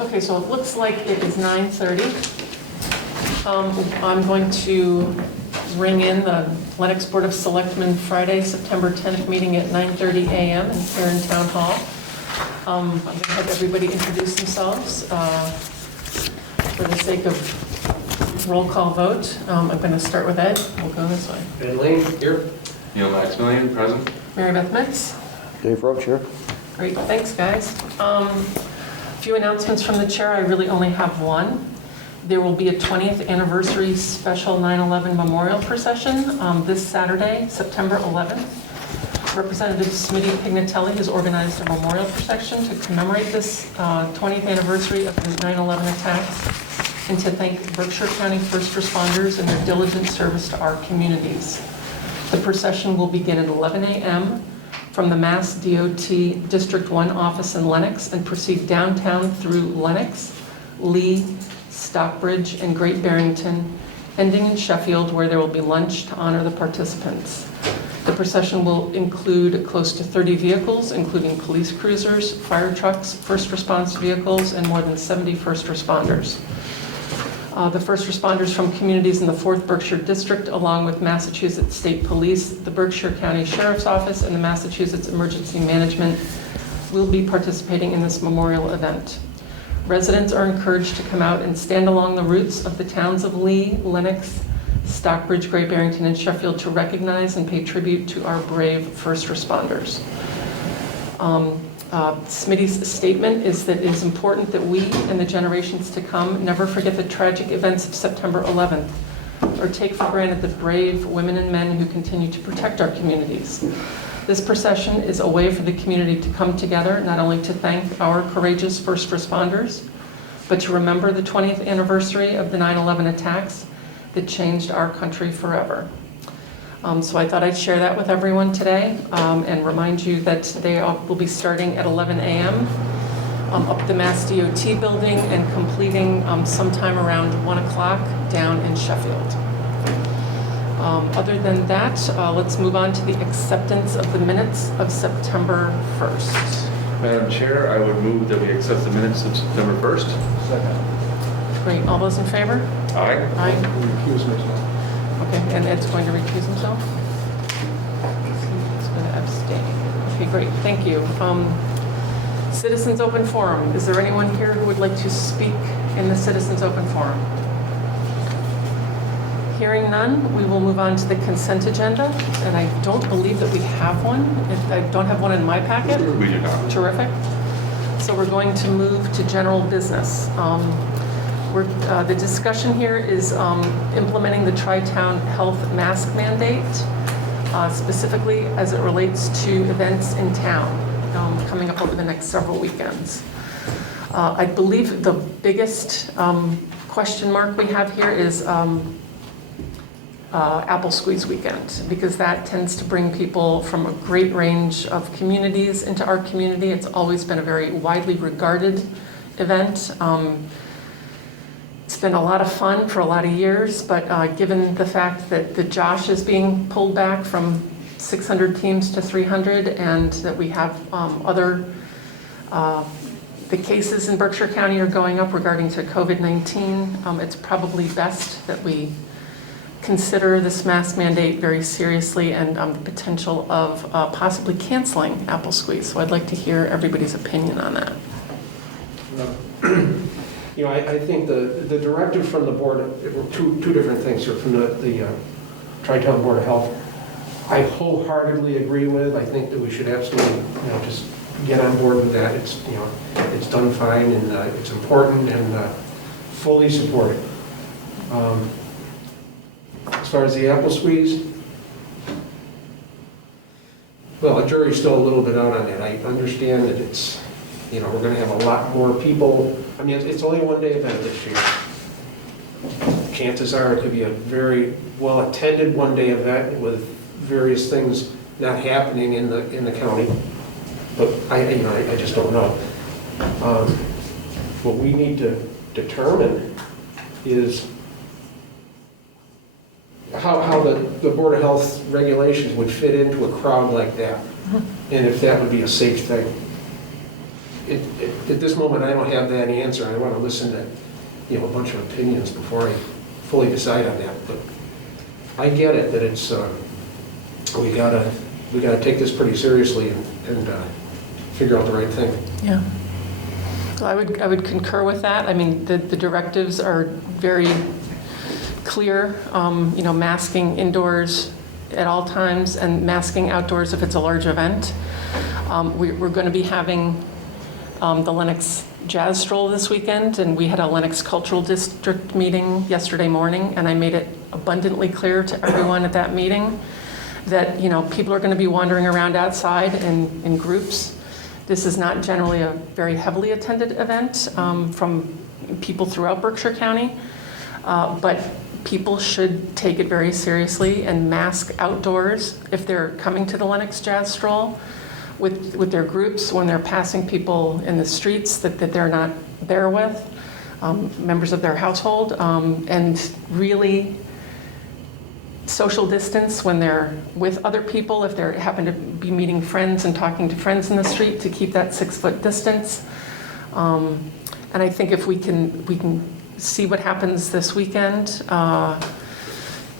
Okay, so it looks like it is 9:30. I'm going to ring in the Lenox Board of Selectmen Friday, September 10th meeting at 9:30 a.m. here in Town Hall. I'm going to have everybody introduce themselves for the sake of roll call vote. I'm going to start with Ed. We'll go this way. Ben Lane, here. Neil Maximilian, present. Mary Beth Mitz. Dave Roach, here. Great, thanks, guys. A few announcements from the chair. I really only have one. There will be a 20th anniversary special 9/11 memorial procession this Saturday, September 11th. Representative Smitty Pignatelli has organized a memorial procession to commemorate this 20th anniversary of the 9/11 attacks and to thank Berkshire County first responders and their diligent service to our communities. The procession will begin at 11 a.m. from the Mass DOT District 1 office in Lenox and proceed downtown through Lenox, Lee, Stockbridge, and Great Barrington, ending in Sheffield, where there will be lunch to honor the participants. The procession will include close to 30 vehicles, including police cruisers, fire trucks, first response vehicles, and more than 70 first responders. The first responders from communities in the 4th Berkshire District, along with Massachusetts State Police, the Berkshire County Sheriff's Office, and the Massachusetts Emergency Management will be participating in this memorial event. Residents are encouraged to come out and stand along the routes of the towns of Lee, Lenox, Stockbridge, Great Barrington, and Sheffield to recognize and pay tribute to our brave first responders. Smitty's statement is that it is important that we and the generations to come never forget the tragic events of September 11th or take for granted the brave women and men who continue to protect our communities. This procession is a way for the community to come together, not only to thank our courageous first responders, but to remember the 20th anniversary of the 9/11 attacks that changed our country forever. So I thought I'd share that with everyone today and remind you that they will be starting at 11 a.m. Up the Mass DOT building and completing sometime around 1 o'clock down in Sheffield. Other than that, let's move on to the acceptance of the minutes of September 1st. Madam Chair, I would move that we accept the minutes of September 1st. Second. Great, all those in favor? Aye. Aye. Recuse myself. Okay, and Ed's going to recuse himself? He's going to abstain. Okay, great, thank you. Citizens Open Forum. Is there anyone here who would like to speak in the Citizens Open Forum? Hearing none, we will move on to the consent agenda, and I don't believe that we have one. I don't have one in my packet. We do not. Terrific. So we're going to move to general business. The discussion here is implementing the Tri-Town Health mask mandate, specifically as it relates to events in town coming up over the next several weekends. I believe the biggest question mark we have here is Apple Squeeze Weekend, because that tends to bring people from a great range of communities into our community. It's always been a very widely regarded event. It's been a lot of fun for a lot of years, but given the fact that the Josh is being pulled back from 600 teams to 300, and that we have the cases in Berkshire County are going up regarding to COVID-19, it's probably best that we consider this mask mandate very seriously and the potential of possibly canceling Apple Squeeze. So I'd like to hear everybody's opinion on that. I think the directive from the board, two different things here, from the Tri-Town Board of Health, I wholeheartedly agree with. I think that we should absolutely, just get on board with that. It's, it's done fine, and it's important, and fully supported. As far as the Apple Squeeze, well, the jury's still a little bit out on that. I understand that it's, we're going to have a lot more people. I mean, it's only a one-day event this year. Chances are it could be a very well-attended one-day event with various things not happening in the county. But I just don't know. What we need to determine is how the Board of Health regulations would fit into a crowd like that, and if that would be a safe thing. at this moment, I don't have that answer. I want to listen to, a bunch of opinions before I fully decide on that. But I get it, that it's, we gotta take this pretty seriously and figure out the right thing. Yeah. So I would concur with that. I mean, the directives are very clear, masking indoors at all times and masking outdoors if it's a large event. We're going to be having the Lenox Jazz Stroll this weekend, and we had a Lenox Cultural District meeting yesterday morning, and I made it abundantly clear to everyone at that meeting that, people are going to be wandering around outside in groups. This is not generally a very heavily attended event from people throughout Berkshire County, but people should take it very seriously and mask outdoors if they're coming to the Lenox Jazz Stroll with their groups, when they're passing people in the streets that they're not there with, members of their household, and really social distance when they're with other people, if they happen to be meeting friends and talking to friends in the street, to keep that 6-foot distance. And I think if we can see what happens this weekend,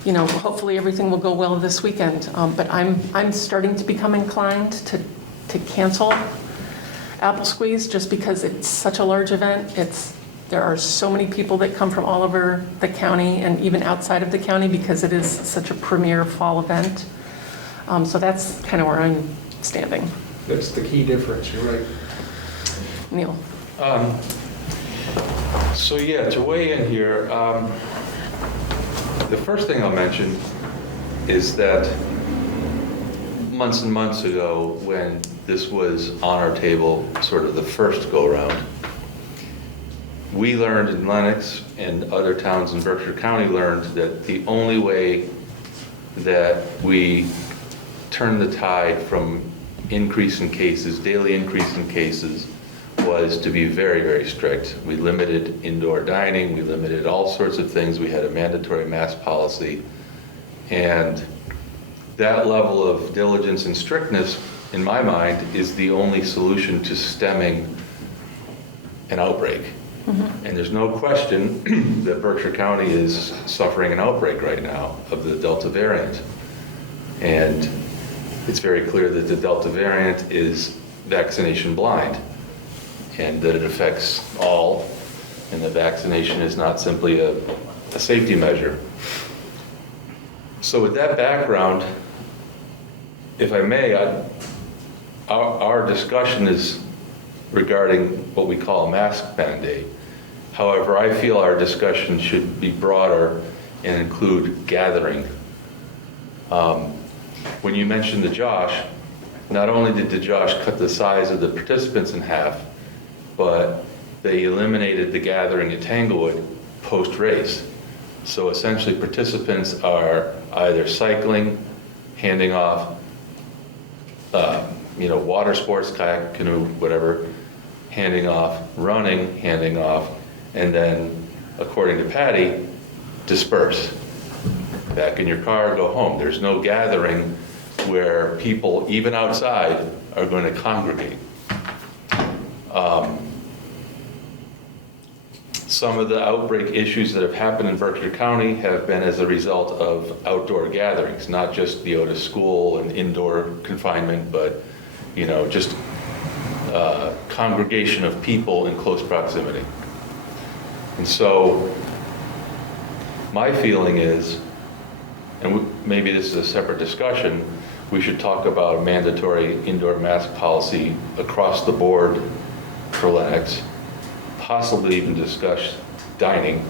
hopefully everything will go well this weekend. But I'm starting to become inclined to cancel Apple Squeeze just because it's such a large event. There are so many people that come from all over the county and even outside of the county because it is such a premier fall event. So that's kind of where I'm standing. That's the key difference, you're right. Neil? To weigh in here, the first thing I'll mention is that months and months ago, when this was on our table, sort of the first go-around, we learned in Lenox and other towns in Berkshire County learned that the only way that we turn the tide from increase in cases, daily increase in cases, was to be very, very strict. We limited indoor dining, we limited all sorts of things. We had a mandatory mask policy. And that level of diligence and strictness, in my mind, is the only solution to stemming an outbreak. Mm-hmm. And there's no question that Berkshire County is suffering an outbreak right now of the Delta variant. And it's very clear that the Delta variant is vaccination blind, and that it affects all, and the vaccination is not simply a safety measure. So with that background, if I may, our discussion is regarding what we call a mask mandate. However, I feel our discussion should be broader and include gathering. When you mentioned the Josh, not only did the Josh cut the size of the participants in half, but they eliminated the gathering at Tanglewood post-race. So essentially participants are either cycling, handing off, water sports, kayak, canoe, whatever, handing off, running, handing off, and then, according to Patty, disperse. Back in your car, go home. There's no gathering where people, even outside, are going to congregate. Some of the outbreak issues that have happened in Berkshire County have been as a result of outdoor gatherings, not just the Otis School and indoor confinement, but just congregation of people in close proximity. And so my feeling is, and maybe this is a separate discussion, we should talk about a mandatory indoor mask policy across the board for Lenox, possibly even discuss dining.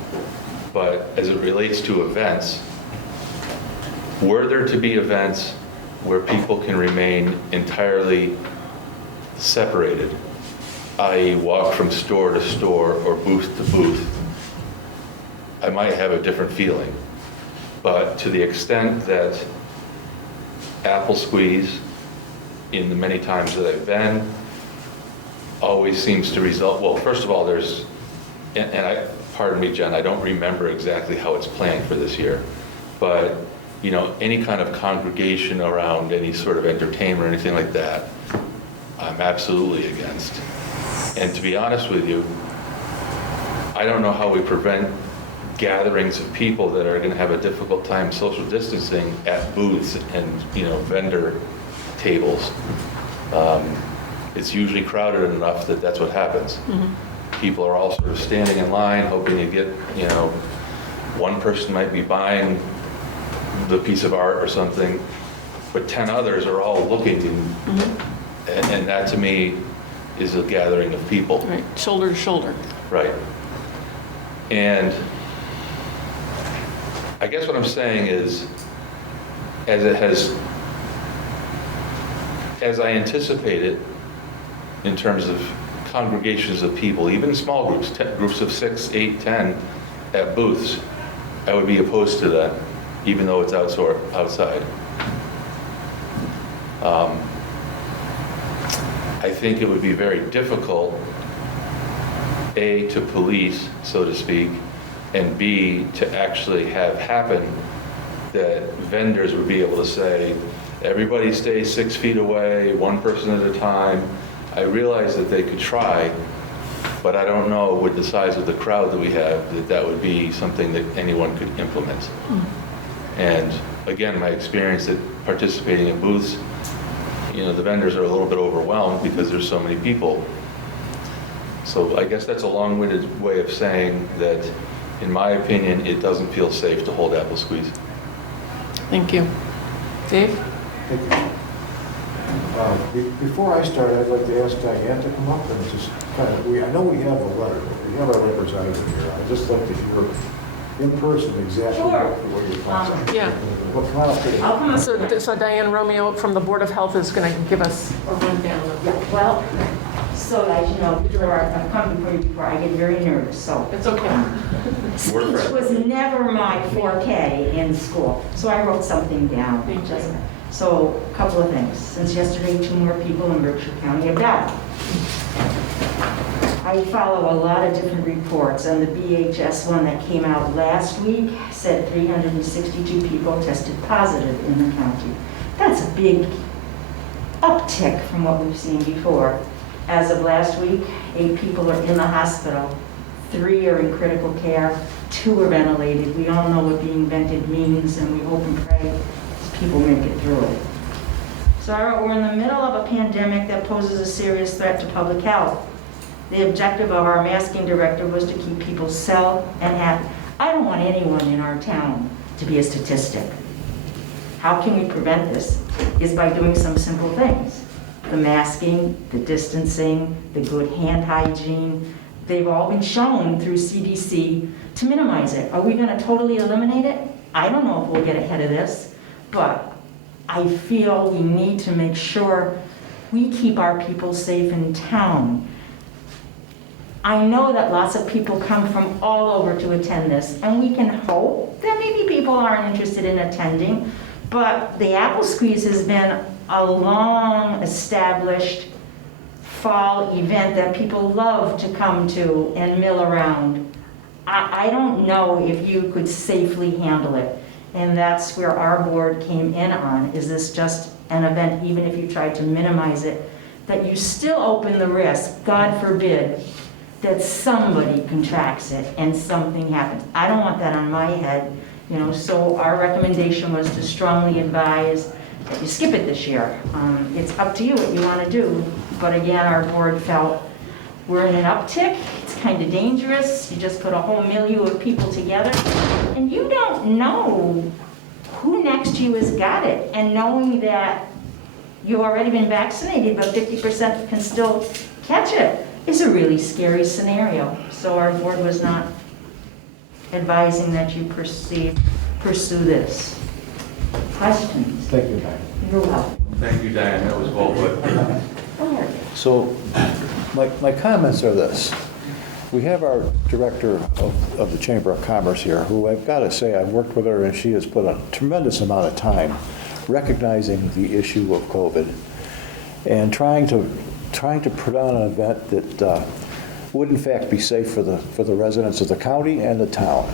But as it relates to events, were there to be events where people can remain entirely separated, i.e. walk from store to store or booth to booth, I might have a different feeling. But to the extent that Apple Squeeze, in the many times that I've been, always seems to result, well, first of all, pardon me, Jen, I don't remember exactly how it's planned for this year, but any kind of congregation around any sort of entertainment or anything like that, I'm absolutely against. And to be honest with you, I don't know how we prevent gatherings of people that are going to have a difficult time social distancing at booths and, vendor tables. It's usually crowded enough that that's what happens. People are all sort of standing in line, hoping to get, one person might be buying the piece of art or something, but 10 others are all looking, and that to me is a gathering of people. Right, shoulder to shoulder. Right. And I guess what I'm saying is, as I anticipate it, in terms of congregations of people, even small groups, groups of 6, 8, 10 at booths, I would be opposed to that, even though it's outside. I think it would be very difficult, A, to police, so to speak, and B, to actually have happen that vendors would be able to say, everybody stay 6 feet away, one person at a time. I realize that they could try, but I don't know with the size of the crowd that we have that would be something that anyone could implement. And again, my experience at participating in booths, the vendors are a little bit overwhelmed because there's so many people. So I guess that's a long-winded way of saying that, in my opinion, it doesn't feel safe to hold apple squeeze. Thank you. Dave? Before I start, I'd like to ask Diane to come up and just kind of, I know we have a letter, we have our representative here. I'd just like to hear in person exactly what your thoughts are. Yeah. Well, come on up here. I'll come up. So Diane Romeo from the Board of Health is going to give us a rundown of Yeah, well, so as you know, I've come before you before, I get very nervous, so. It's okay. Speech was never my forte in school, so I wrote something down. Thank you. So, a couple of things. Since yesterday, 2 more people in Berkshire County have died. I follow a lot of different reports, and the BHS one that came out last week said 362 people tested positive in the county. That's a big uptick from what we've seen before. As of last week, 8 people are in the hospital, 3 are in critical care, 2 are ventilated. We all know what being vented means, and we hope and pray people make it through it. So we're in the middle of a pandemic that poses a serious threat to public health. The objective of our masking directive was to keep people safe and happy. I don't want anyone in our town to be a statistic. How can we prevent this? Is by doing some simple things. The masking, the distancing, the good hand hygiene, they've all been shown through CDC to minimize it. Are we going to totally eliminate it? I don't know if we'll get ahead of this. But I feel we need to make sure we keep our people safe in town. I know that lots of people come from all over to attend this, and we can hope that maybe people aren't interested in attending, but the apple squeeze has been a long-established fall event that people love to come to and mill around. I don't know if you could safely handle it. And that's where our board came in on. Is this just an event, even if you tried to minimize it, that you still open the risk, God forbid, that somebody contracts it and something happens. I don't want that on my head, so our recommendation was to strongly advise that you skip it this year. It's up to you what you want to do, but again, our board felt we're in an uptick, it's kind of dangerous, you just put a whole milieu of people together, and you don't know who next to you has got it. And knowing that you've already been vaccinated, but 50% can still catch it, is a really scary scenario. So our board was not advising that you pursue this. Questions? Thank you, Diane. You're welcome. Thank you, Diane, that was well put. So my comments are this. We have our director of the Chamber of Commerce here, who I've got to say, I've worked with her, and she has put a tremendous amount of time recognizing the issue of COVID and trying to put on an event that would in fact be safe for the residents of the county and the town.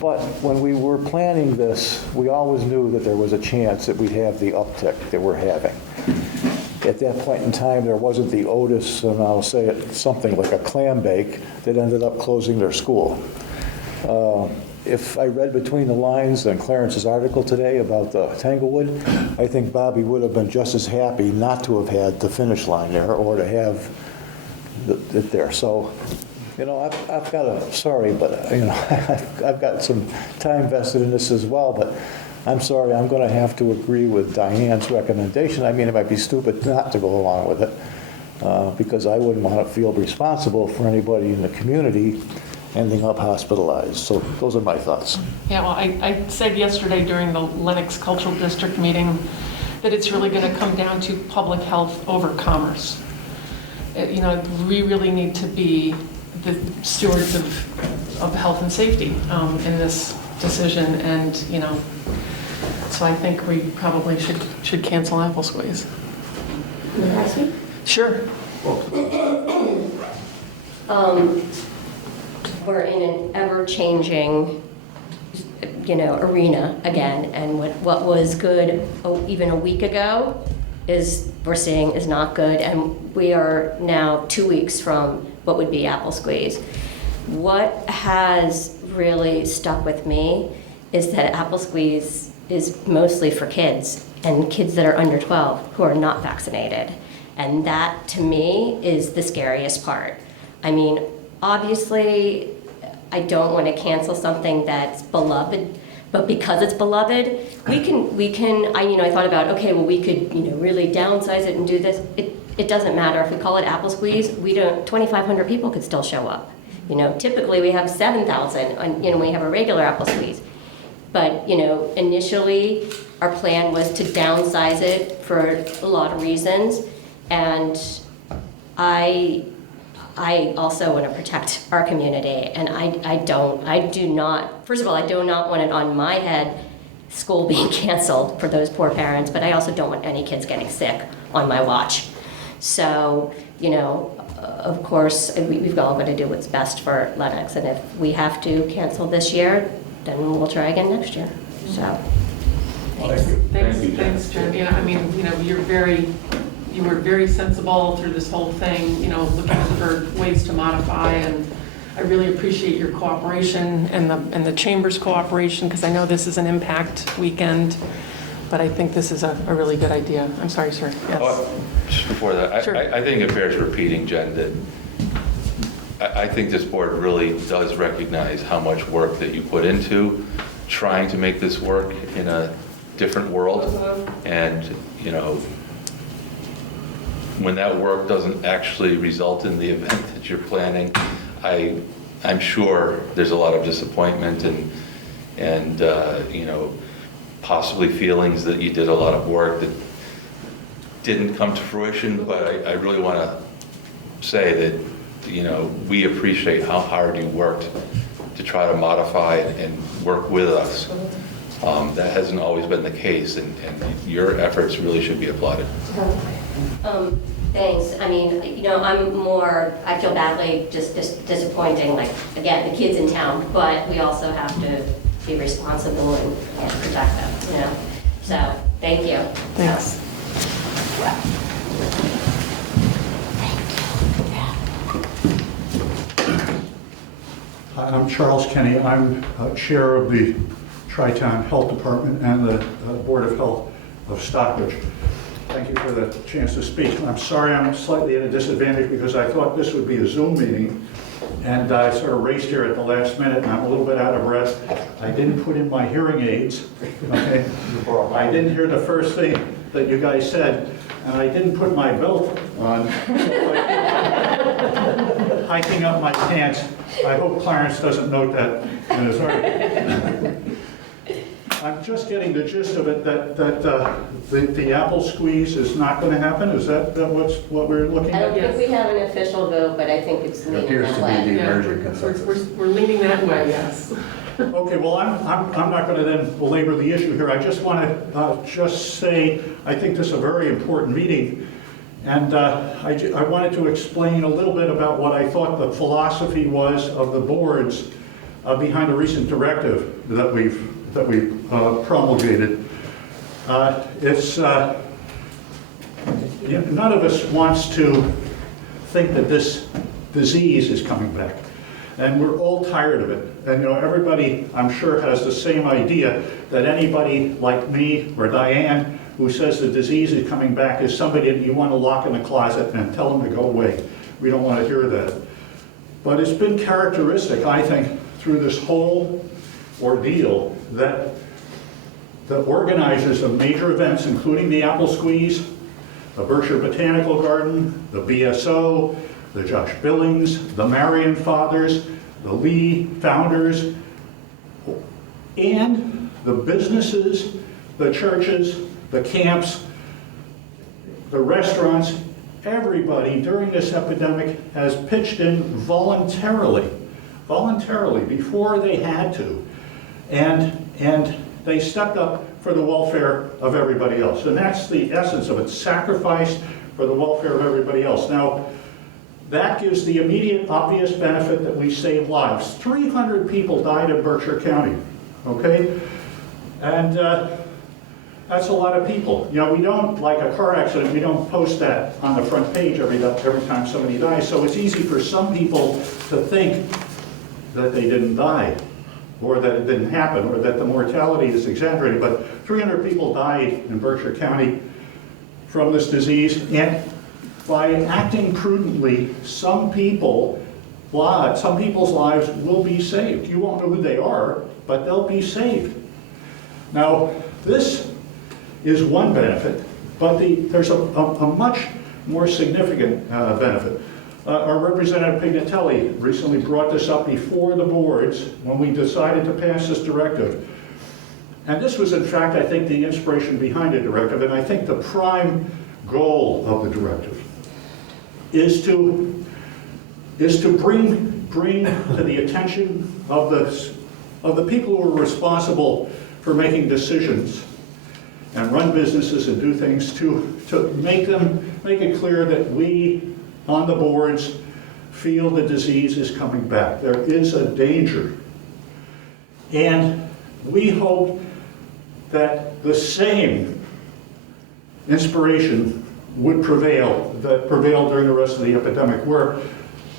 But when we were planning this, we always knew that there was a chance that we'd have the uptick that we're having. at that point in time, there wasn't the Otis, and I'll say it, something like a clam bake that ended up closing their school. If I read between the lines in Clarence's article today about the Tanglewood, I think Bobby would have been just as happy not to have had the finish line there or to have it there. So, you know, I've got a, sorry, but, you know, I've got some time vested in this as well, but I'm sorry, I'm going to have to agree with Diane's recommendation. I mean, it might be stupid not to go along with it because I wouldn't want to feel responsible for anybody in the community ending up hospitalized. So those are my thoughts. Yeah, well, I said yesterday during the Lenox Cultural District meeting that it's really going to come down to public health over commerce. You know, we really need to be the stewards of health and safety in this decision, and, you know, so I think we probably should cancel Apple Squeeze. May I speak? Sure. We're in an ever-changing, you know, arena again, and what was good even a week ago we're seeing is not good, and we are now 2 weeks from what would be Apple Squeeze. What has really stuck with me is that Apple Squeeze is mostly for kids, and kids that are under 12 who are not vaccinated. And that, to me, is the scariest part. I mean, obviously, I don't want to cancel something that's beloved, but because it's beloved, we can. I thought about, okay, well, we could, really downsize it and do this. It doesn't matter if we call it Apple Squeeze. 2,500 people could still show up. Typically we have 7,000. We have a regular Apple Squeeze, but initially our plan was to downsize it for a lot of reasons, and I also want to protect our community, and I do not, first of all, I do not want it on my head, school being canceled for those poor parents, but I also don't want any kids getting sick on my watch. So, of course, we've all got to do what's best for Lenox, and if we have to cancel this year, then we'll try again next year. So, thanks. Thanks, Jen. You were very sensible through this whole thing, looking for ways to modify, and I really appreciate your cooperation and the Chamber's cooperation, because I know this is an impact weekend, but I think this is a really good idea. I'm sorry, sir. Yes. Just before that, Sure. I think it bears repeating, Jen, that I think this board really does recognize how much work that you put into trying to make this work in a different world, and, when that work doesn't actually result in the event that you're planning, I'm sure there's a lot of disappointment and possibly feelings that you did a lot of work that didn't come to fruition. But I really want to say that we appreciate how hard you worked to try to modify and work with us. That hasn't always been the case, and your efforts really should be applauded. Thanks. I mean, I feel badly just disappointing, like, again, the kids in town, but we also have to be responsible and protect them, So, thank you. Thanks. Hi, I'm Charles Kenney. I'm chair of the Tri-Town Health Department and the Board of Health of Stockbridge. Thank you for the chance to speak. I'm sorry I'm slightly at a disadvantage because I thought this would be a Zoom meeting, and I sort of raced here at the last minute, and I'm a little bit out of breath. I didn't put in my hearing aids, okay? I didn't hear the first thing that you guys said, and I didn't put my belt on. Hiking up my pants. I hope Clarence doesn't note that in his article. I'm just getting the gist of it, that the Apple Squeeze is not going to happen? Is that what we're looking I at? don't think we have an official vote, but I think it's leaning appears that to be way. the Yeah, emerging consensus. we're leaning that way, yes. Okay, well, I'm not going to then belabor the issue here. I just want to just say, I think this is a very important meeting. And I wanted to explain a little bit about what I thought the philosophy was of the boards behind a recent directive that we've promulgated. none of us wants to think that this disease is coming back. And we're all tired of it. And everybody, I'm sure, has the same idea that anybody like me or Diane who says the disease is coming back is somebody that you want to lock in the closet and tell them to go away. We don't want to hear that. But it's been characteristic, I think, through this whole ordeal that the organizers of major events, including the Apple Squeeze, the Berkshire Botanical Garden, the BSO, the Josh Billings, the Marion Fathers, the Lee Founders, and the businesses, the churches, the camps, the restaurants, everybody during this epidemic has pitched in voluntarily before they had to. And they stepped up for the welfare of everybody else. And that's the essence of it, sacrifice for the welfare of everybody else. Now, that gives the immediate obvious benefit that we save lives. 300 people died in Berkshire County, okay? And that's a lot of people. We don't, like a car accident, we don't post that on the front page every time somebody dies. So it's easy for some people to think that they didn't die, or that it didn't happen, or that the mortality is exaggerated. But 300 people died in Berkshire County from this disease, and by acting prudently, some people's lives will be saved. You won't know who they are, but they'll be saved. Now, this is one benefit, but there's a much more significant benefit. Our Representative Pignatelli recently brought this up before the boards when we decided to pass this directive. And this was, in fact, I think, the inspiration behind the directive, and I think the prime goal of the directive is to bring to the attention of the people who are responsible for making decisions and run businesses and do things to make it clear that we on the boards feel the disease is coming back. There is a danger. And we hope that the same inspiration would prevail that prevailed during the rest of the epidemic, where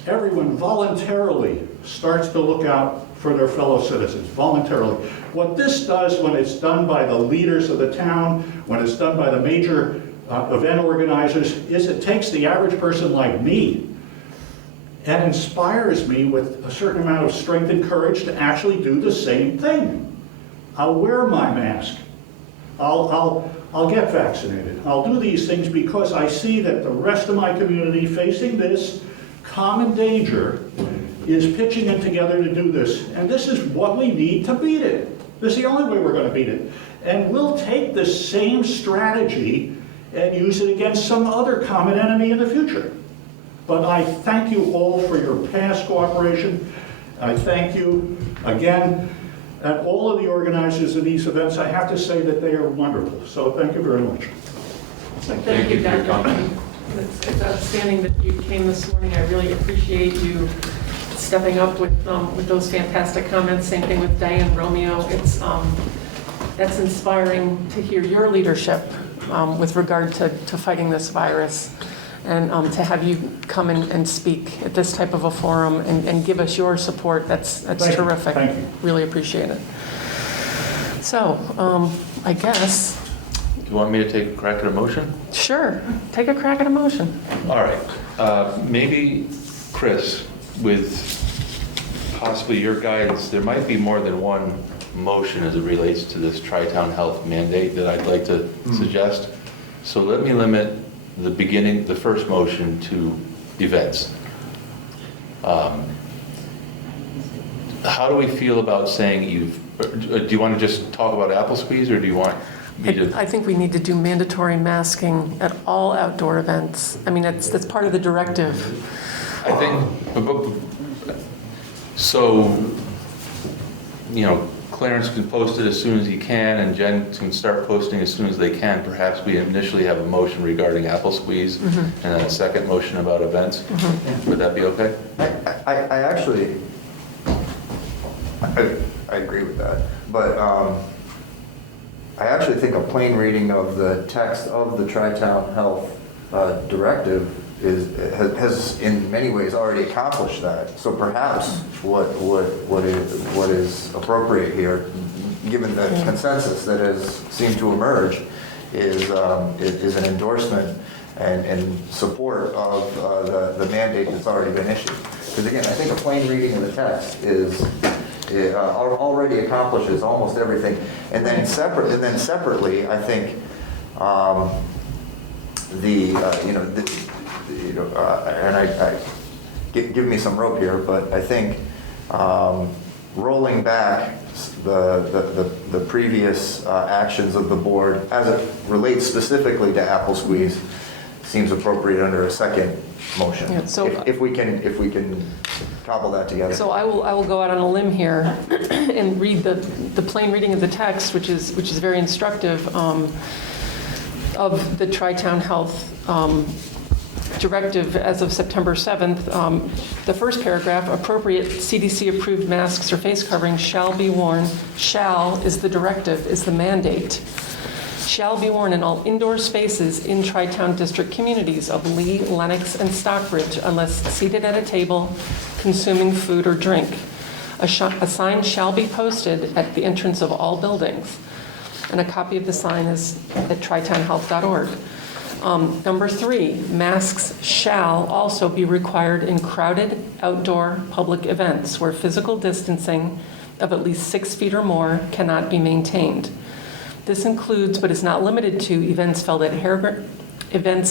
everyone voluntarily starts to look out for their fellow citizens, voluntarily. What this does when it's done by the leaders of the town, when it's done by the major event organizers, is it takes the average person like me and inspires me with a certain amount of strength and courage to actually do the same thing. I'll wear my mask. I'll get vaccinated. I'll do these things because I see that the rest of my community facing this common danger is pitching in together to do this. And this is what we need to beat it. This is the only way we're going to beat it. And we'll take this same strategy and use it against some other common enemy in the future. But I thank you all for your past cooperation. I thank you again. And all of the organizers of these events, I have to say that they are wonderful. So thank you very much. Thank you, Dr. It's outstanding that you came this morning. I really appreciate you stepping up with those fantastic comments. Same thing with Diane Romeo. That's inspiring to hear your leadership with regard to fighting this virus, and to have you come and speak at this type of a forum and give us your support. That's terrific. Thank you. Really appreciate it. So, I guess. Do you want me to take a crack at a motion? Sure, take a crack at a motion. All right. Maybe, Chris, with possibly your guidance, there might be more than one motion as it relates to this Tri-Town Health mandate that I'd like to suggest. So let me limit the first motion to events. How do we feel about saying do you want to just talk about Apple Squeeze, or do you want me to? I think we need to do mandatory masking at all outdoor events. I mean, that's part of the directive. I think, so, Clarence can post it as soon as he can, and Jen can start posting as soon as they can. Perhaps we initially have a motion regarding Apple Squeeze, and then a second motion about events. Would that be okay? I actually, I agree with that, but I actually think a plain reading of the text of the Tri-Town Health directive has in many ways already accomplished that. So perhaps what is appropriate here, given the consensus that has seemed to emerge, is an endorsement and support of the mandate that's already been issued. Because again, I think a plain reading of the text already accomplishes almost everything. And then separately, I think and I give me some rope here, but I think rolling back the previous actions of the board as it relates specifically to Apple Squeeze seems appropriate under a second motion. Yeah, so- if we can cobble that together. So I will go out on a limb here and read the plain reading of the text, which is very instructive, of the Tri-Town Health directive as of September 7th. The first paragraph, appropriate CDC-approved masks or face coverings shall be worn. Shall is the directive, is the mandate. Shall be worn in all indoor spaces in Tri-Town District communities of Lee, Lenox, and Stockbridge unless seated at a table consuming food or drink. A sign shall be posted at the entrance of all buildings, and a copy of the sign is at tritownhealth.org. Number 3, masks shall also be required in crowded outdoor public events where physical distancing of at least 6 feet or more cannot be maintained. This includes, but is not limited to, events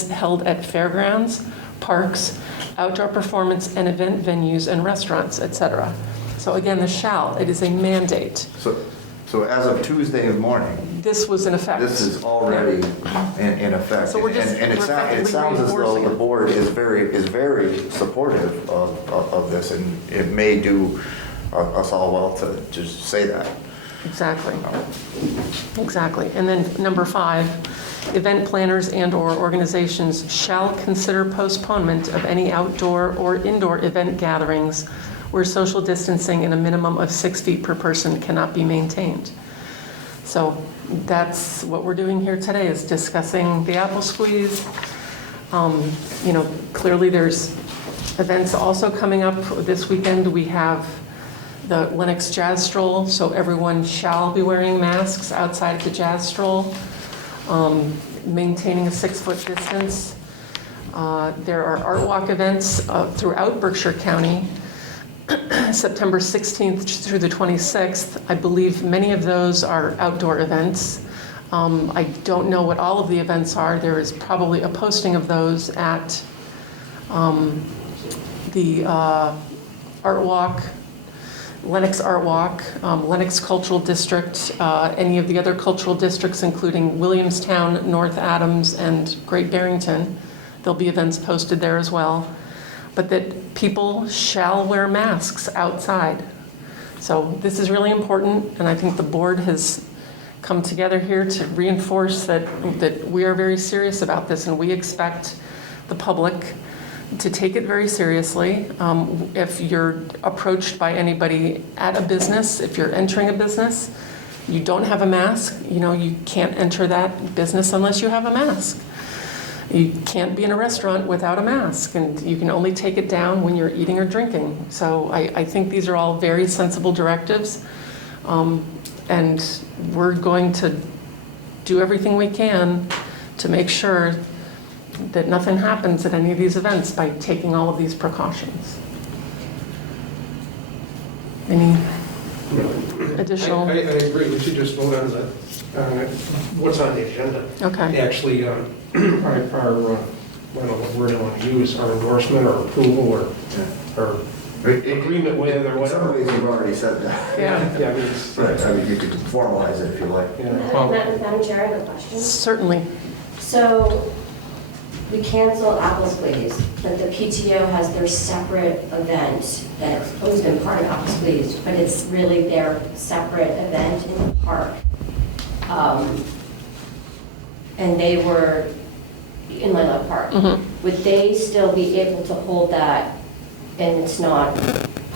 held at fairgrounds, parks, outdoor performance and event venues and restaurants, etc. So again, the shall, it is a mandate. So as of Tuesday morning, This was in effect. this is already in effect. So we're just And it effectively sounds as though reinforcing the it. board is very supportive of this, and it may do us all well to just say that. Exactly. Exactly. And then number 5, event planners and/or organizations shall consider postponement of any outdoor or indoor event gatherings where social distancing in a minimum of 6 feet per person cannot be maintained. So that's what we're doing here today, is discussing the Apple Squeeze. Clearly there's events also coming up. This weekend we have the Lenox Jazz Stroll, so everyone shall be wearing masks outside of the Jazz Stroll, maintaining a 6-foot distance. There are art walk events throughout Berkshire County, September 16th through the 26th. I believe many of those are outdoor events. I don't know what all of the events are. There is probably a posting of those at the Art Walk, Lenox Art Walk, Lenox Cultural District, any of the other cultural districts, including Williamstown, North Adams, and Great Barrington. There'll be events posted there as well. But that people shall wear masks outside. So this is really important, and I think the board has come together here to reinforce that we are very serious about this, and we expect the public to take it very seriously. If you're approached by anybody at a business, if you're entering a business, you don't have a mask, you can't enter that business unless you have a mask. You can't be in a restaurant without a mask, and you can only take it down when you're eating or drinking. So I think these are all very sensible directives, and we're going to do everything we can to make sure that nothing happens at any of these events by taking all of these precautions. Any additional? I agree, we should just vote on what's on the agenda. Okay. Actually, our I don't know what word I want to use, our endorsement or approval or agreement with or In some whatever. ways, you've already said that. Yeah. I mean, it's, Right, I mean, you could formalize it if you like. yeah. Madam Chair, I have a question. Certainly. So we cancel Apple Squeeze, but the PTO has their separate event that's always been part of Apple Squeeze, but it's really their separate event in the park. And they were in Lenox Park. Would they still be able to hold that, and it's not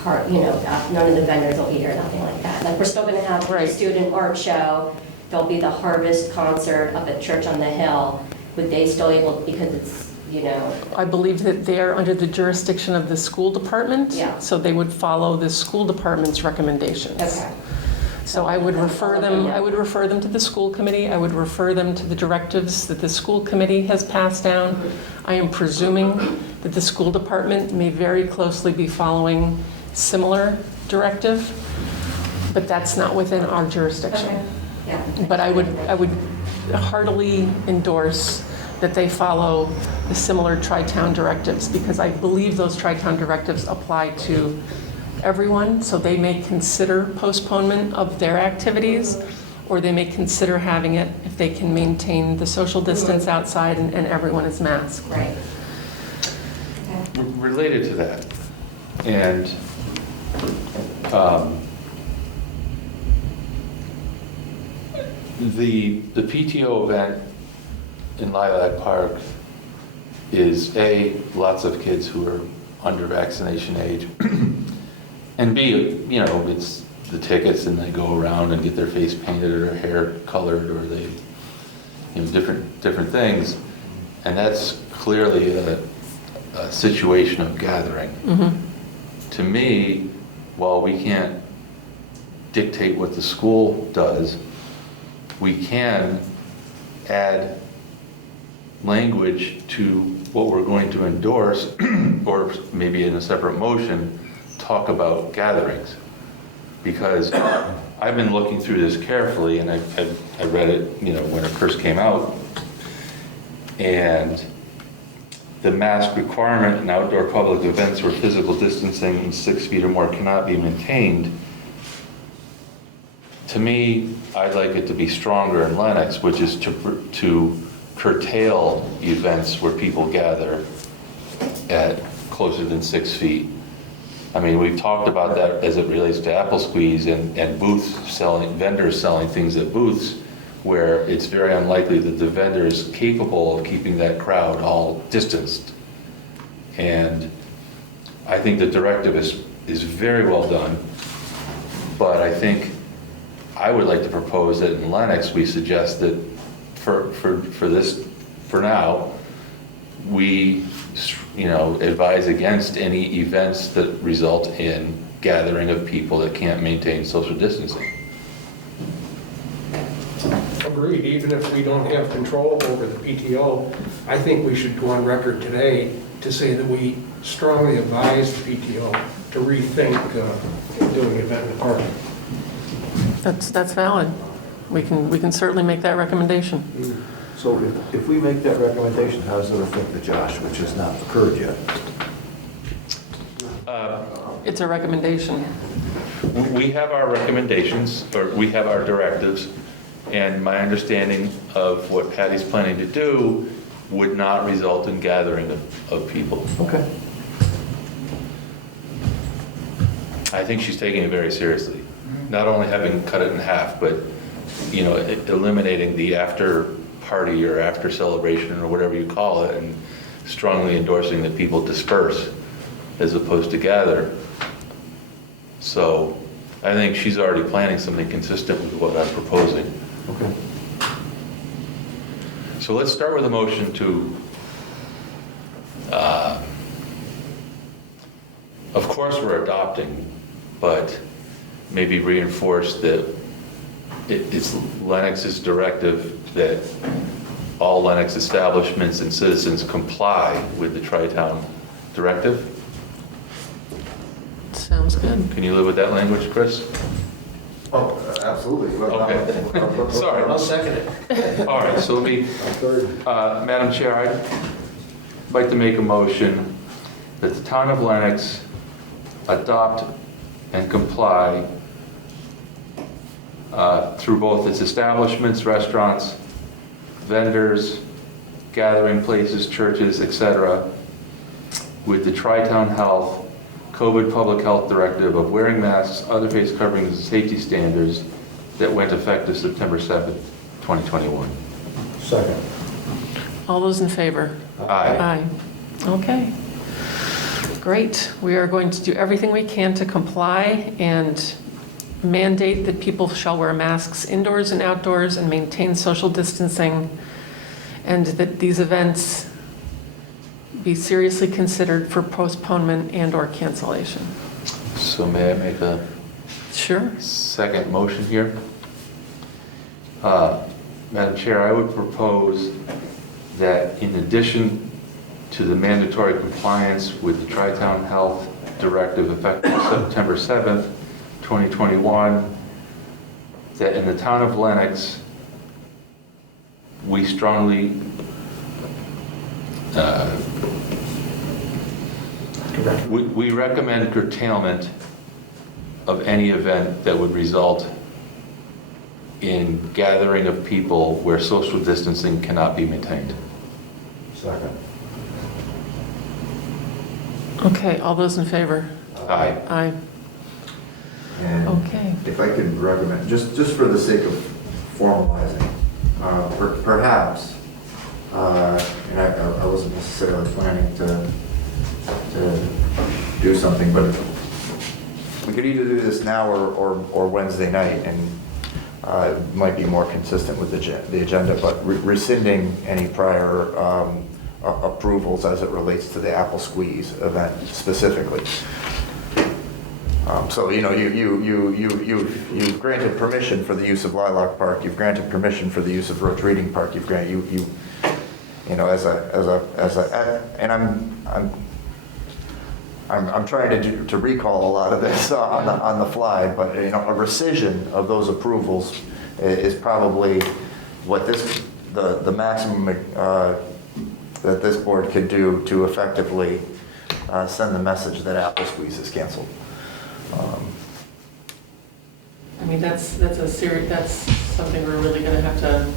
part, none of the vendors will be here, nothing like that? Like, we're still gonna have the Right. student art show, there'll be the harvest concert up at Church on the Hill. Would they still able, because it's you know? I believe that they are under the jurisdiction of the school department. Yeah. So they would follow the school department's recommendations. Okay. So I would refer them to the school committee. I would refer them to the directives that the school committee has passed down. I am presuming that the school department may very closely be following similar directive, but that's not within our jurisdiction. Okay. Yeah. But I would heartily endorse that they follow the similar tri-town directives, because I believe those tri-town directives apply to everyone, so they may consider postponement of their activities, or they may consider having it if they can maintain the social distance outside and everyone is masked. Right. Okay. Related to that, and the PTO event in Lilac Park is A, lots of kids who are under vaccination age, and B, you know, it's the tickets and they go around and get their face painted or their hair colored or they, you know, different things, and that's clearly a situation of gathering. To me, while we can't dictate what the school does, we can add language to what we're going to endorse, or maybe in a separate motion, talk about gatherings. Because I've been looking through this carefully, and I read it, you know, when it first came out, and the mask requirement in outdoor public events where physical distancing 6 feet or more cannot be maintained. To me, I'd like it to be stronger in Lenox, which is to curtail events where people gather at closer than 6 feet. I mean, we've talked about that as it relates to Apple Squeeze and vendors selling things at booths, where it's very unlikely that the vendor is capable of keeping that crowd all distanced. And I think the directive is very well done, but I think I would like to propose that in Lenox, we suggest that for now, we, you know, advise against any events that result in gathering of people that can't maintain social distancing. Agreed, even if we don't have control over the PTO, I think we should go on record today to say that we strongly advise the PTO to rethink doing an event in the park. That's valid. We can certainly make that recommendation. So if we make that recommendation, how does it affect the Josh, which has not occurred yet? It's a recommendation. We have our recommendations, or we have our directives, and my understanding of what Patty's planning to do would not result in gathering of people. Okay. I think she's taking it very seriously. Not only having cut it in half, but, you know, eliminating the after party or after celebration or whatever you call it, and strongly endorsing that people disperse as opposed to gather. So I think she's already planning something consistent with what I'm proposing. Okay. So let's start with a motion to, of course we're adopting, but maybe reinforce that it's Lenox's directive that all Lenox establishments and citizens comply with the Tri-Town directive. Sounds good. Can you live with that language, Chris? Oh, absolutely. Okay. Sorry. I'll second it. All right, so let me, Madam Chair, I'd like to make a motion that the town of Lenox adopt and comply through both its establishments, restaurants, vendors, gathering places, churches, etc., with the Tri-Town Health COVID Public Health Directive of wearing masks, other face coverings, and safety standards that went effective September 7th, 2021. Second. All those in favor? Aye. Aye. Okay. Great. We are going to do everything we can to comply and mandate that people shall wear masks indoors and outdoors and maintain social distancing, and that these events be seriously considered for postponement and/or cancellation. So may I make a Sure. second motion here? Madam Chair, I would propose that in addition to the mandatory compliance with the Tri-Town Health Directive effective September 7th, 2021, that in the town of Lenox, we strongly we recommend curtailment of any event that would result in gathering of people where social distancing cannot be maintained. Second. Okay, all those in favor? Aye. Aye. And Okay. if I could recommend, just for the sake of formalizing, perhaps, and I wasn't necessarily planning to do something, but we could either do this now or Wednesday night, and it might be more consistent with the agenda, but rescinding any prior approvals as it relates to the Apple Squeeze event specifically. So, you know, you've granted permission for the use of Lilac Park, you've granted permission for the use of Roach Reading Park, you've granted, you know, and I'm trying to recall a lot of this on the fly, but, you know, a rescission of those approvals is probably what the maximum that this board could do to effectively send the message that Apple Squeeze is canceled. I mean, that's something we're really going to have to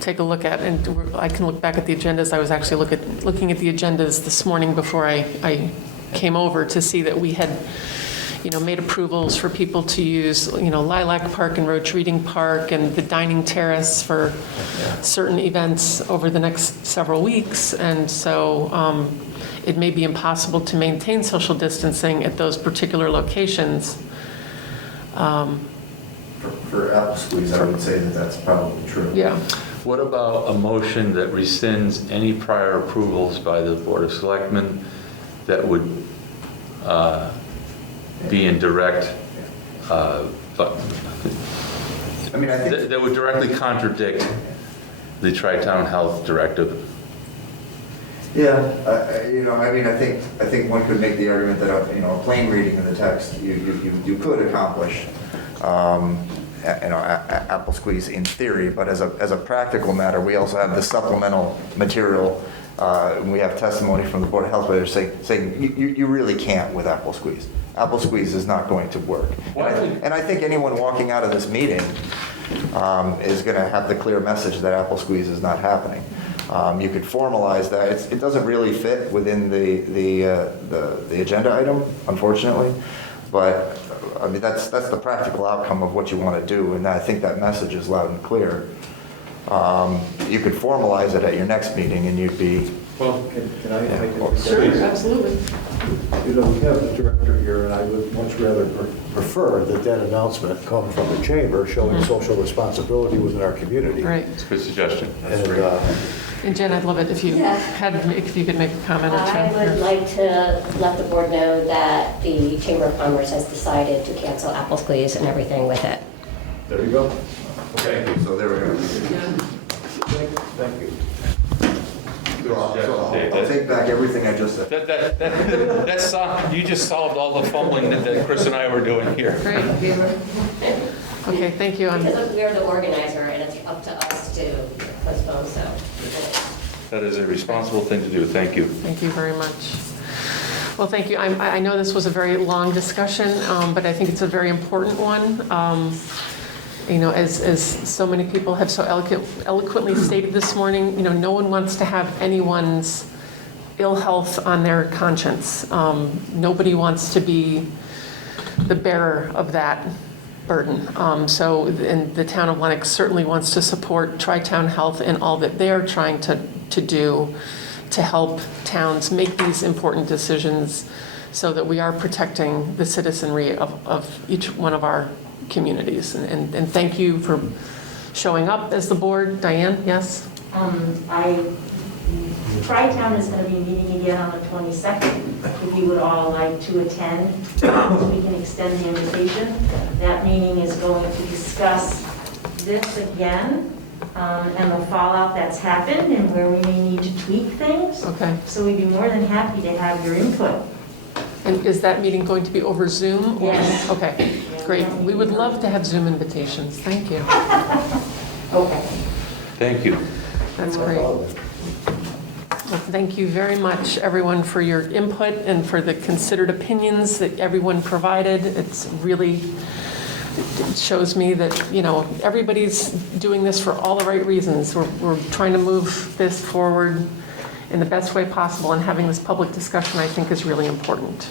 take a look at. And I can look back at the agendas. I was actually looking at the agendas this morning before I came over to see that we had, you know, made approvals for people to use, you know, Lilac Park and Roach Reading Park and the dining terrace for certain events over the next several weeks. And so it may be impossible to maintain social distancing at those particular locations. For Apple Squeeze, I would say that that's probably true. Yeah. What about a motion that rescinds any prior approvals by the Board of Selectmen that would be in direct, I mean, I think that would directly contradict the Tri-Town Health Directive? Yeah, you know, I mean, I think one could make the argument that you know, a plain reading of the text, you could accomplish, you know, Apple Squeeze in theory, but as a practical matter, we also have the supplemental material. We have testimony from the Board of Health where they're saying you really can't with Apple Squeeze. Apple Squeeze is not going to work. And I think anyone walking out of this meeting is going to have the clear message that Apple Squeeze is not happening. You could formalize that. It doesn't really fit within the agenda item, unfortunately, but I mean that's the practical outcome of what you want to do, and I think that message is loud and clear. You could formalize it at your next meeting, and you'd be. Well, can I make a Sure, absolutely. You know, we have the director here, and I would much rather prefer that announcement come from the chamber showing social responsibility within our community. Right. It's a good suggestion. And Jen, I'd love it if you if you could make a comment or two. I would like to let the board know that the Chamber of Commerce has decided to cancel Apple Squeeze and everything with it. There you go. Okay, so there we go. Thank you. So I'll take back everything I just said. You just solved all the fumbling that Chris and I were doing here. Great. Okay, thank you. Because we're the organizer and it's up to us to postpone, so. That is a responsible thing to do. Thank you. Thank you very much. Well, thank you. I know this was a very long discussion, but I think it's a very important one. You know, as so many people have so eloquently stated this morning, you know, no one wants to have anyone's ill health on their conscience. Nobody wants to be the bearer of that burden. And the town of Lenox certainly wants to support Tri-Town Health and all that they're trying to do to help towns make these important decisions so that we are protecting the citizenry of each one of our communities. And thank you for showing up as the board. Diane, yes? I Tri-Town is going to be meeting again on the 22nd. If you would all like to attend, we can extend the invitation. That meeting is going to discuss this again, and the fallout that's happened and where we may need to tweak things. Okay. So we'd be more than happy to have your input. And is that meeting going to be over Zoom? or- Yes. Okay, great. We would love to have Zoom invitations. Thank you. Okay. Thank you. That's great. Well, thank you very much, everyone, for your input and for the considered opinions that everyone provided. It's really, it shows me that, everybody's doing this for all the right reasons. We're trying to move this forward in the best way possible, and having this public discussion, I think, is really important.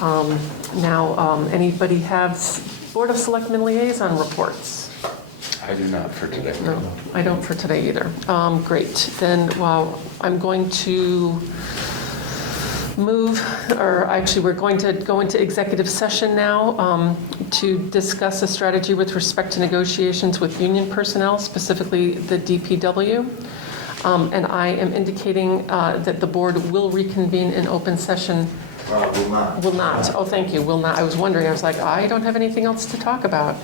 Now, anybody have Board of Selectmen liaison reports? I do not for today. No, I don't for today either. Great. Then, I'm going to move, or actually, we're going to go into executive session now to discuss a strategy with respect to negotiations with union personnel, specifically the DPW. And I am indicating that the board will reconvene in open session. Will not. Will not. Oh, thank you. Will not. I was wondering. I was like, I don't have anything else to talk about.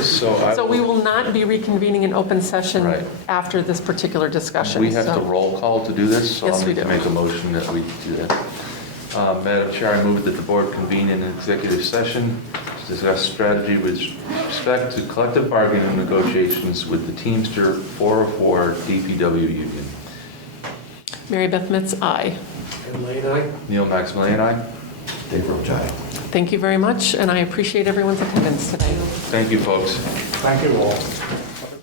So we will not be reconvening in open session Right. after this particular discussion. We have So- to roll call to do this, so Yes, I'll we need to do. make a motion that we do that. Madam Chair, I move that the board convene in an executive session to discuss strategy with respect to collective bargaining negotiations with the Teamster 404 DPW union. Mary Beth Metz, aye. And Lane, aye? Neil Maximilian, aye. Dave Roach, aye. Thank you very much, and I appreciate everyone's attendance today. Thank you, folks. Thank you all.